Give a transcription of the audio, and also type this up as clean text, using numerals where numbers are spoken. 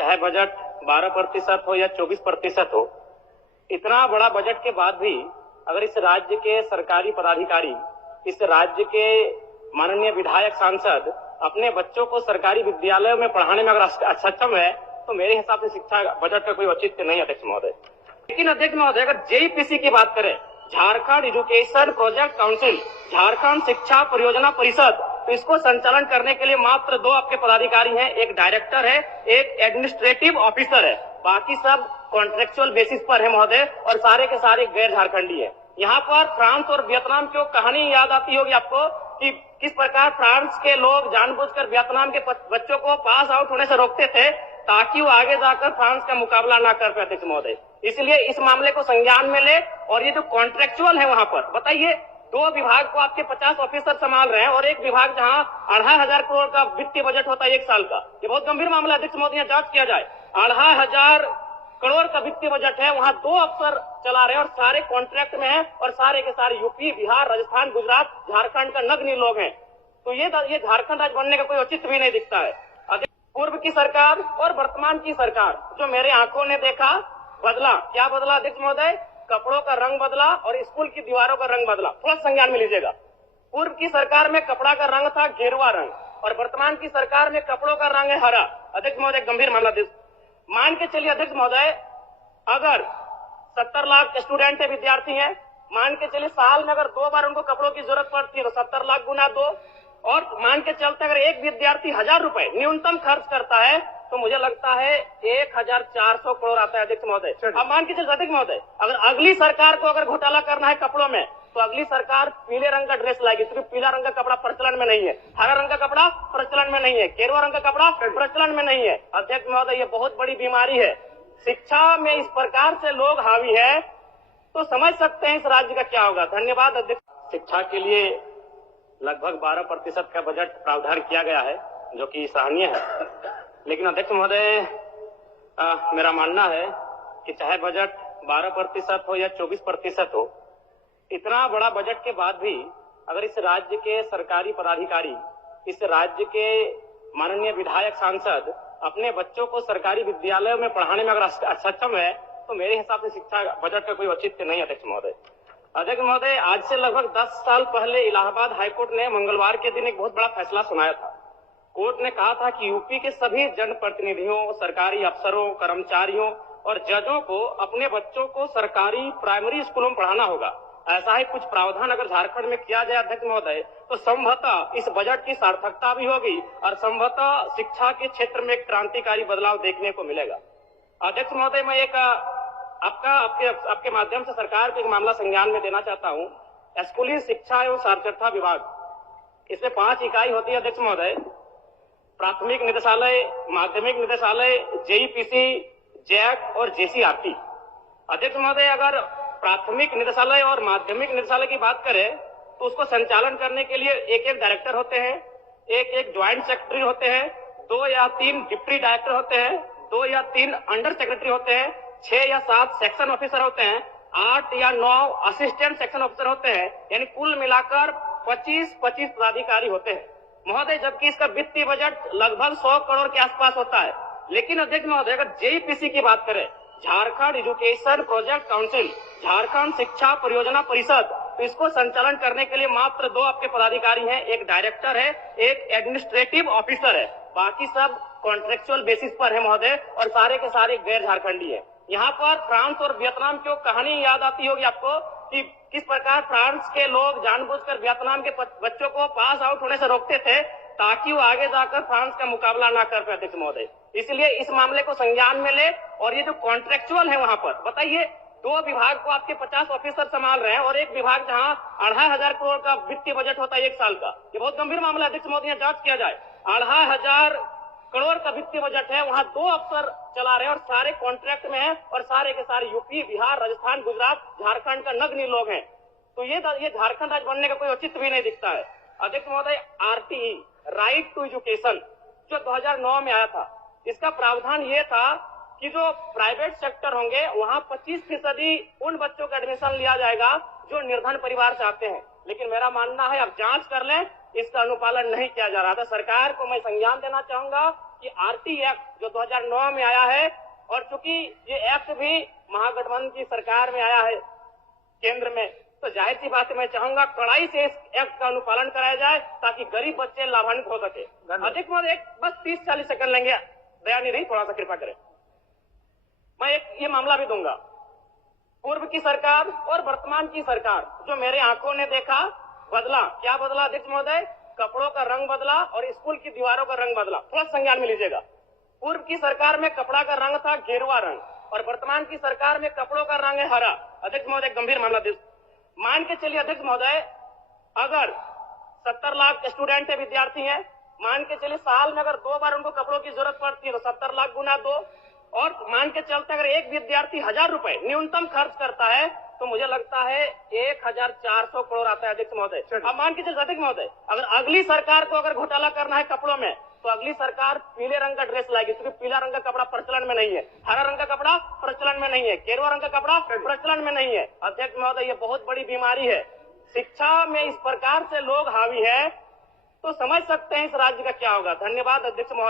चाहे बजट 12% हो या 24% हो, इतना बड़ा बजट के बाद भी अगर इस राज्य के सरकारी पदाधिकारी, इस राज्य के माननीय विधायक, सांसद अपने बच्चों को सरकारी विद्यालयों में पढ़ाने में अगर सक्षम है, तो मेरे हिसाब से शिक्षा बजट का कोई औचित्य नहीं है अध्यक्ष महोदय। लेकिन अध्यक्ष महोदय, अगर जेईपीसी की बात करें, Jharkhand education project council, Jharkhand शिक्षा परियोजना परिषद, तो इसको संचालन करने के लिए मात्र 2 आपके पदाधिकारी हैं, एक डायरेक्टर है, एक एडमिनिस्ट्रेटिव ऑफिसर है, बाकी सब कॉन्ट्रेक्चुअल बेसिस पर है महोदय, और सारे के सारे गैर झारखंडी है। यहाँ पर फ्रांस और वियतनाम की कहानी याद आती होगी आपको कि किस प्रकार फ्रांस के लोग जानबूझकर वियतनाम के बच्चों को पास आउट होने से रोकते थे ताकि वो आगे जाकर फ्रांस का मुकाबला ना कर पाए अध्यक्ष महोदय। इसलिए इस मामले को संज्ञान में ले, और ये जो कॉन्ट्रेक्चुअल है वहां पर बताइए, 2 विभाग को आपके 50 ऑफिसर संभाल रहे हैं, और एक विभाग जहां 2500 करोड़ का वित्तीय बजट होता है 1 साल का, ये बहुत गंभीर मामला अध्यक्ष महोदय, यहाँ जांच किया जाए। 2500 करोड़ का वित्तीय बजट है, वहां 2 अफसर चला रहे हैं और सारे कॉन्ट्रैक्ट में हैं, और सारे के सारे यूपी, बिहार, राजस्थान, गुजरात, झारखंड का नगण्य लोग हैं। तो ये झारखंड राज्य बनने का कोई औचित्य भी नहीं दिखता है। पूर्व की सरकार और वर्तमान की सरकार, जो मेरे आंखों ने देखा, बदला क्या बदला अध्यक्ष महोदय? कपड़ों का रंग बदला और स्कूल की दीवारों का रंग बदला। थोड़ा संज्ञान में लीजिएगा। पूर्व की सरकार में कपड़ा का रंग था गेरुआ रंग, और वर्तमान की सरकार में कपड़ों का रंग है हरा। अध्यक्ष महोदय, गंभीर मामला मान के चलिए अध्यक्ष महोदय, अगर 70 लाख स्टूडेंट है, विद्यार्थी हैं, मान के चलिए साल में अगर 2 बार उनको कपड़ों की जरूरत पड़ती है तो 70 लाख गुना 2, और मान के चलते अगर एक विद्यार्थी 1000 रुपए न्यूनतम खर्च करता है तो मुझे लगता है 1400 करोड़ आता है अध्यक्ष महोदय। अब मान के चलिए अध्यक्ष महोदय, अगर अगली सरकार को अगर घोटाला करना है कपड़ों में, तो अगली सरकार पीले रंग का ड्रेस लाएगी, क्योंकि पीला रंग का कपड़ा प्रचलन में नहीं है, हरा रंग का कपड़ा प्रचलन में नहीं है, गेरुआ रंग का कपड़ा प्रचलन में नहीं है। अध्यक्ष महोदय, ये बहुत बड़ी बीमारी है। शिक्षा में इस प्रकार से लोग हावी है तो समझ सकते हैं इस राज्य का क्या होगा। धन्यवाद अध्यक्ष। शिक्षा के लिए लगभग 12% का बजट प्रावधान किया गया है, जो कि सराहनीय है। लेकिन अध्यक्ष महोदय, मेरा मानना है कि चाहे बजट 12% हो या 24% हो, इतना बड़ा बजट के बाद भी अगर इस राज्य के सरकारी पदाधिकारी, इस राज्य के माननीय विधायक, सांसद अपने बच्चों को सरकारी विद्यालयों में पढ़ाने में अगर सक्षम है, तो मेरे हिसाब से शिक्षा बजट का कोई औचित्य नहीं है अध्यक्ष महोदय। अध्यक्ष महोदय, आज से लगभग 10 साल पहले इलाहाबाद हाईकोर्ट ने मंगलवार के दिन एक बहुत बड़ा फैसला सुनाया था। कोर्ट ने कहा था कि यूपी के सभी जनप्रतिनिधियों, सरकारी अफसरों, कर्मचारियों और जजों को अपने बच्चों को सरकारी प्राइमरी स्कूलों में पढ़ाना होगा। ऐसा ही कुछ प्रावधान अगर झारखंड में किया जाए अध्यक्ष महोदय, तो संभवतः इस बजट की सार्थकता भी होगी और संभवतः शिक्षा के क्षेत्र में एक क्रांतिकारी बदलाव देखने को मिलेगा। अध्यक्ष महोदय, मैं एक आपके माध्यम से सरकार को एक मामला संज्ञान में देना चाहता हूँ। स्कूली शिक्षा एवं साक्षरता विभाग, इसमें 5 इकाई होती है अध्यक्ष महोदय। प्राथमिक निदेशालय, माध्यमिक निदेशालय, जेईपीसी, जैक और जेसीआरटी। अध्यक्ष महोदय, अगर प्राथमिक निदेशालय और माध्यमिक निदेशालय की बात करें तो उसको संचालन करने के लिए एक डायरेक्टर होते हैं, एक ज्वाइंट सेक्रेटरी होते हैं, 2 या 3 डिप्टी डायरेक्टर होते हैं, 2 या 3 अंडर सेक्रेटरी होते हैं, 6 या 7 सेक्शन ऑफिसर होते हैं, 8 या 9 असिस्टेंट सेक्शन ऑफिसर होते हैं, यानी कुल मिलाकर 25 पदाधिकारी होते हैं महोदय, जबकि इसका वित्तीय बजट लगभग 100 करोड़ के आसपास होता है। लेकिन अध्यक्ष महोदय, अगर जेईपीसी की बात करें, Jharkhand education project council, Jharkhand शिक्षा परियोजना परिषद, तो इसको संचालन करने के लिए मात्र 2 आपके पदाधिकारी हैं, एक डायरेक्टर है, एक एडमिनिस्ट्रेटिव ऑफिसर है, बाकी सब कॉन्ट्रेक्चुअल बेसिस पर है महोदय, और सारे के सारे गैर झारखंडी है। यहाँ पर फ्रांस और वियतनाम की कहानी याद आती होगी आपको कि किस प्रकार फ्रांस के लोग जानबूझकर वियतनाम के बच्चों को पास आउट होने से रोकते थे ताकि वो आगे जाकर फ्रांस का मुकाबला ना कर पाए अध्यक्ष महोदय। इसलिए इस मामले को संज्ञान में ले, और ये जो कॉन्ट्रेक्चुअल है वहां पर बताइए, 2 विभाग को आपके 50 ऑफिसर संभाल रहे हैं, और एक विभाग जहां 2500 करोड़ का वित्तीय बजट होता है 1 साल का। ये बहुत गंभीर मामला अध्यक्ष महोदय, यहाँ जांच किया जाए। 2500 करोड़ का वित्तीय बजट है, वहां 2 अफसर चला रहे हैं और सारे कॉन्ट्रैक्ट में हैं, और सारे के सारे यूपी, बिहार, राजस्थान, गुजरात, झारखंड का नगण्य लोग हैं। तो ये झारखंड राज्य बनने का कोई औचित्य भी नहीं दिखता है। अध्यक्ष महोदय, आरटीई, राइट टू एजुकेशन, जो 2009 में आया था, इसका प्रावधान ये था कि जो प्राइवेट सेक्टर होंगे वहां 25% उन बच्चों का एडमिशन लिया जाएगा जो निर्धन परिवार से आते हैं। लेकिन मेरा मानना है, अब जांच कर लें, इसका अनुपालन नहीं किया जा रहा था। सरकार को मैं संज्ञान देना चाहूंगा कि आरटी एक्ट जो 2009 में आया है, और चूंकि ये एक्ट भी महागठबंधन की सरकार में आया है केंद्र में, तो जाहिर सी बात है मैं चाहूंगा कड़ाई से इस एक्ट का अनुपालन कराया जाए ताकि गरीब बच्चे लाभान्वित हो सके। अधिक मत एक बस 30-40 सेकंड लेंगे, दयानिधि थोड़ा सा कृपा करें। मैं एक ये मामला भी दूंगा, पूर्व की सरकार और वर्तमान की सरकार जो मेरे आंखों ने देखा बदला, क्या बदला अध्यक्ष महोदय? कपड़ों का रंग बदला और स्कूल की दीवारों का रंग बदला। थोड़ा संज्ञान में लीजिएगा। पूर्व की सरकार में कपड़ा का रंग था गेरुआ रंग, और वर्तमान की सरकार में कपड़ों का रंग है हरा। अध्यक्ष महोदय गंभीर मामला मान के चलिए अध्यक्ष महोदय, अगर 70 लाख स्टूडेंट है, विद्यार्थी हैं, मान के चलिए साल में अगर 2 बार उनको कपड़ों की जरूरत पड़ती है तो 70 लाख गुना 2, और मान के चलते अगर एक विद्यार्थी 1000 रुपए न्यूनतम खर्च करता है तो मुझे लगता है 1400 करोड़ आता है अध्यक्ष महोदय। अब मान के चलिए अध्यक्ष महोदय, अगर अगली सरकार को अगर घोटाला करना है कपड़ों में तो अगली सरकार पीले रंग का ड्रेस लाएगी, क्योंकि पीला रंग का कपड़ा प्रचलन में नहीं है, हरा रंग का कपड़ा प्रचलन में नहीं है, गेरुआ रंग का कपड़ा प्रचलन में नहीं है। अध्यक्ष महोदय ये बहुत बड़ी बीमारी है। शिक्षा में इस प्रकार से लोग हावी है तो समझ सकते हैं इस राज्य का क्या होगा। धन्यवाद अध्यक्ष महोदय।